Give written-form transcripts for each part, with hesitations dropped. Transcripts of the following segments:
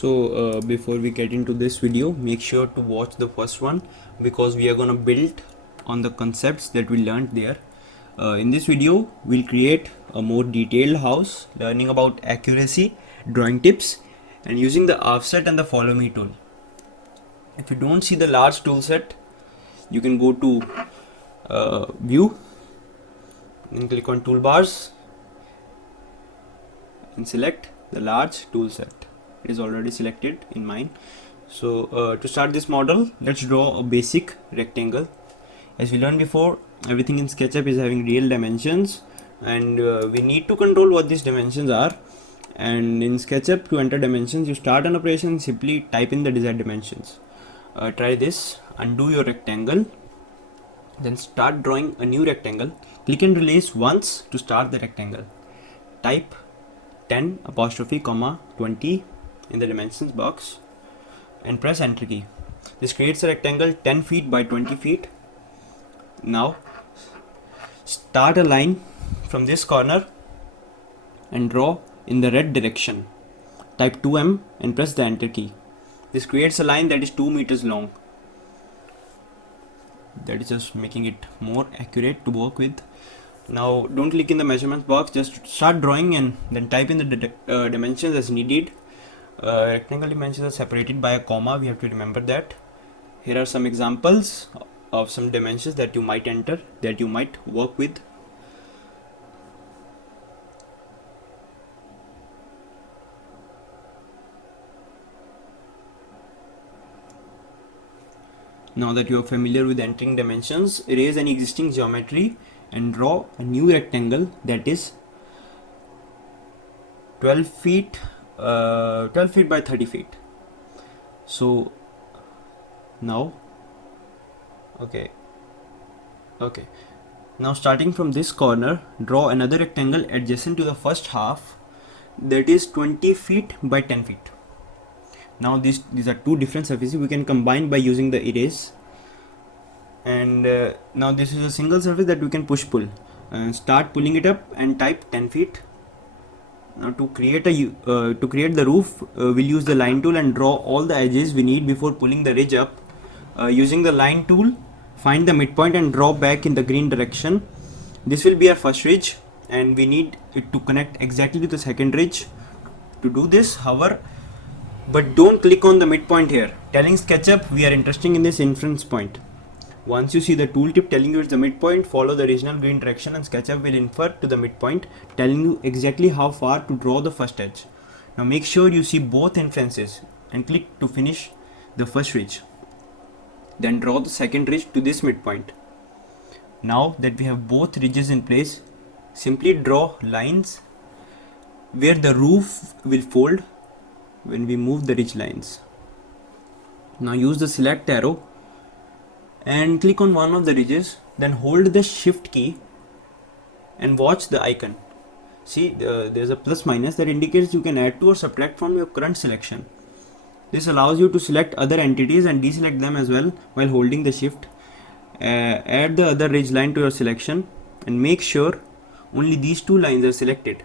Before we get into this video, make sure to watch the first one because we are gonna build on the concepts that we learned there. In this video, we'll create a more detailed house, learning about accuracy, drawing tips, and using the offset and the follow me tool. If you don't see the large tool set, you can go to view and click on toolbars and select the large tool set. It is already selected in mine. To start this model, let's draw a basic rectangle. As we learned before, everything in SketchUp is having real dimensions, and we need to control what these dimensions are. And in SketchUp, to enter dimensions, you start an operation, simply type in the desired dimensions. Try this. Undo your rectangle, then start drawing a new rectangle. Click and release once to start the rectangle. Type 10 apostrophe comma 20 in the dimensions box and press enter key. This creates a rectangle 10 feet by 20 feet. Now start a line from this corner and draw in the red direction. Type 2m and press the enter key. This creates a line that is 2 meters long. That is just making it more accurate to work with. Now don't click in the measurements box, just start drawing and then type in the dimensions as needed. Rectangle dimensions are separated by a comma, we have to remember that. Here are some examples of some dimensions that you might enter, that you might work with. Now that you are familiar with entering dimensions, erase any existing geometry and draw a new rectangle that is 12 feet by 30 feet. So now now starting from this corner, draw another rectangle adjacent to the first half that is 20 feet by 10 feet. Now these are two different surfaces we can combine by using the erase. And now this is a single surface that we can pull and start pulling it up and type 10 feet. Now to create the roof, we'll use the line tool and draw all the edges we need before pulling the ridge up. Using the line tool, find the midpoint and draw back in the green direction. This will be our first ridge and we need it to connect exactly to the second ridge. To do this, however, but don't click on the midpoint here. Telling SketchUp we are interested in this inference point. Once you see the tooltip telling you it's the midpoint, follow the original green direction and SketchUp will infer to the midpoint, telling you exactly how far to draw the first edge. Now make sure you see both inferences and click to finish the first ridge. Then draw the second ridge to this midpoint. Now that we have both ridges in place, simply draw lines where the roof will fold when we move the ridge lines. Now use the select arrow and click on one of the ridges, then hold the shift key and watch the icon. See, there's a plus minus that indicates you can add to or subtract from your current selection. This allows you to select other entities and deselect them as well while holding the shift. Add the other ridge line to your selection and make sure only these two lines are selected.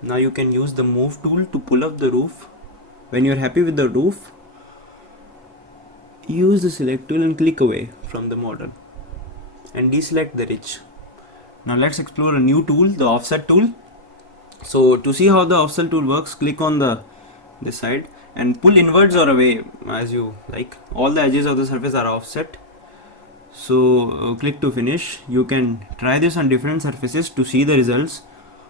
Now you can use the move tool to pull up the roof. When you're happy with the roof, use the select tool and click away from the model and deselect the ridge. Now let's explore a new tool, the offset tool. So to see how the offset tool works, click on this side and pull inwards or away as you like. All the edges of the surface are offset. So click to finish. You can try this on different surfaces to see the results,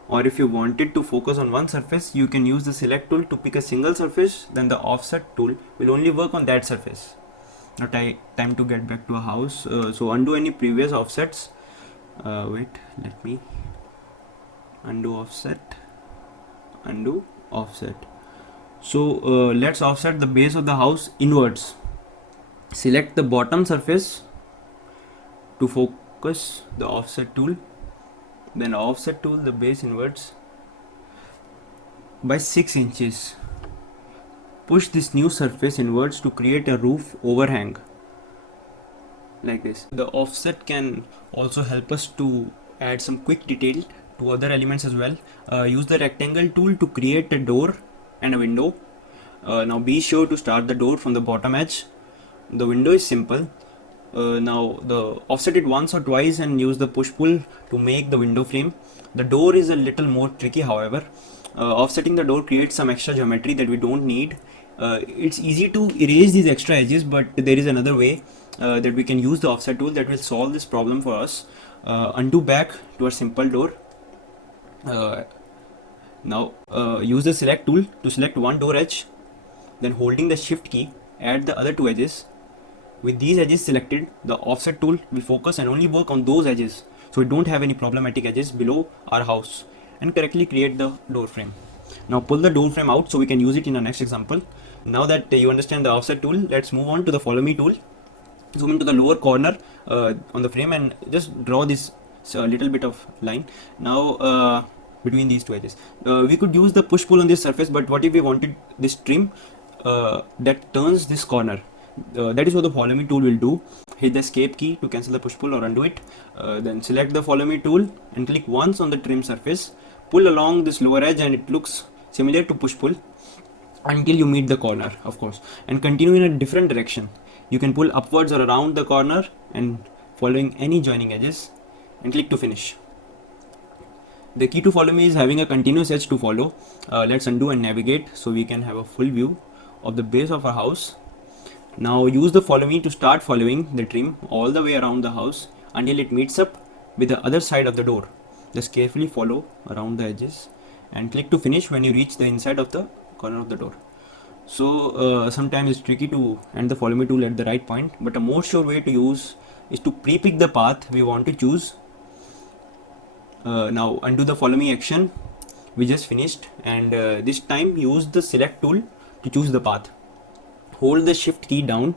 or if you wanted to focus on one surface, you can use the select tool to pick a single surface, then the offset tool will only work on that surface. Now time to get back to a house. So undo any previous offsets. Wait, let me undo offset, undo offset. So let's offset the base of the house inwards. Select the bottom surface to focus the offset tool, then offset tool the base inwards by 6 inches. Push this new surface inwards to create a roof overhang like this. The offset can also help us to add some quick detail to other elements as well. Use the rectangle tool to create a door and a window. Now be sure to start the door from the bottom edge. The window is simple. Now offset it once or twice and use the push-pull to make the window frame. The door is a little more tricky, however. Offsetting the door creates some extra geometry that we don't need. It's easy to erase these extra edges, but there is another way that we can use the offset tool that will solve this problem for us. Undo back to our simple door. Now use the select tool to select one door edge, then holding the shift key, add the other two edges. With these edges selected, the offset tool will focus and only work on those edges, so we don't have any problematic edges below our house, and correctly create the door frame. Now pull the door frame out so we can use it in our next example. Now that you understand the offset tool, let's move on to the follow me tool. Zoom into the lower corner on the frame and just draw this little bit of line. Now between these two edges, we could use the push pull on this surface, but what if we wanted this trim that turns this corner? That is what the follow me tool will do. Hit the escape key to cancel the push pull or undo it. Then select the follow me tool and click once on the trim surface. Pull along this lower edge and it looks similar to push pull until you meet the corner, of course, and continue in a different direction. You can pull upwards or around the corner and following any joining edges and click to finish. The key to follow me is having a continuous edge to follow. Let's undo and navigate so we can have a full view of the base of our house. Now use the follow me to start following the trim all the way around the house until it meets up with the other side of the door. Just carefully follow around the edges and click to finish when you reach the inside of the corner of the door. So sometimes it's tricky to end the follow me tool at the right point, but a more sure way to use is to pre-pick the path we want to choose. Now undo the follow me action we just finished, and this time use the select tool to choose the path. Hold the shift key down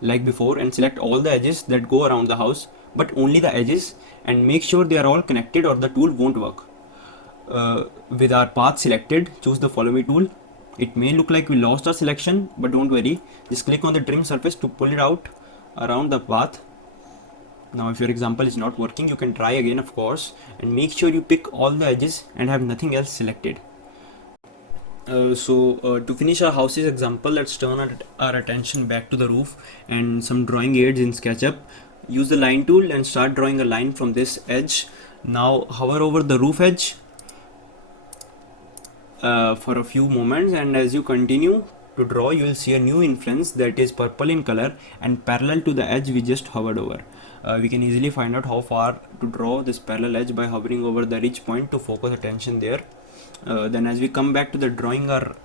like before and select all the edges that go around the house, but only the edges, and make sure they are all connected or the tool won't work. With our path selected, choose the follow me tool. It may look like we lost our selection, but don't worry, just click on the trim surface to pull it out around the path. Now if your example is not working, you can try again, of course, and make sure you pick all the edges and have nothing else selected. To finish our houses example, let's turn our attention back to the roof and some drawing aids in SketchUp. Use the line tool and start drawing a line from this edge. Now hover over the roof edge for a few moments, and as you continue to draw, you will see a new influence that is purple in color and parallel to the edge we just hovered over. We can easily find out how far to draw this parallel edge by hovering over the ridge point to focus attention there. Then as we come back to the drawing our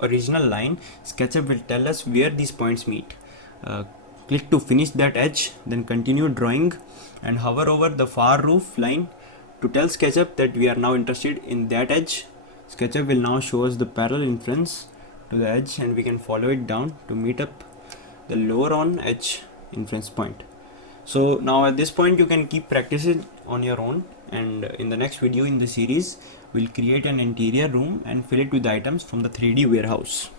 original line, SketchUp will tell us where these points meet. Click to finish that edge, then continue drawing and hover over the far roof line to tell SketchUp that we are now interested in that edge. SketchUp will now show us the parallel inference to the edge, and we can follow it down to meet up the lower on edge inference point. So now at this point you can keep practicing on your own, and in the next video in the series we'll create an interior room and fill it with items from the 3D warehouse.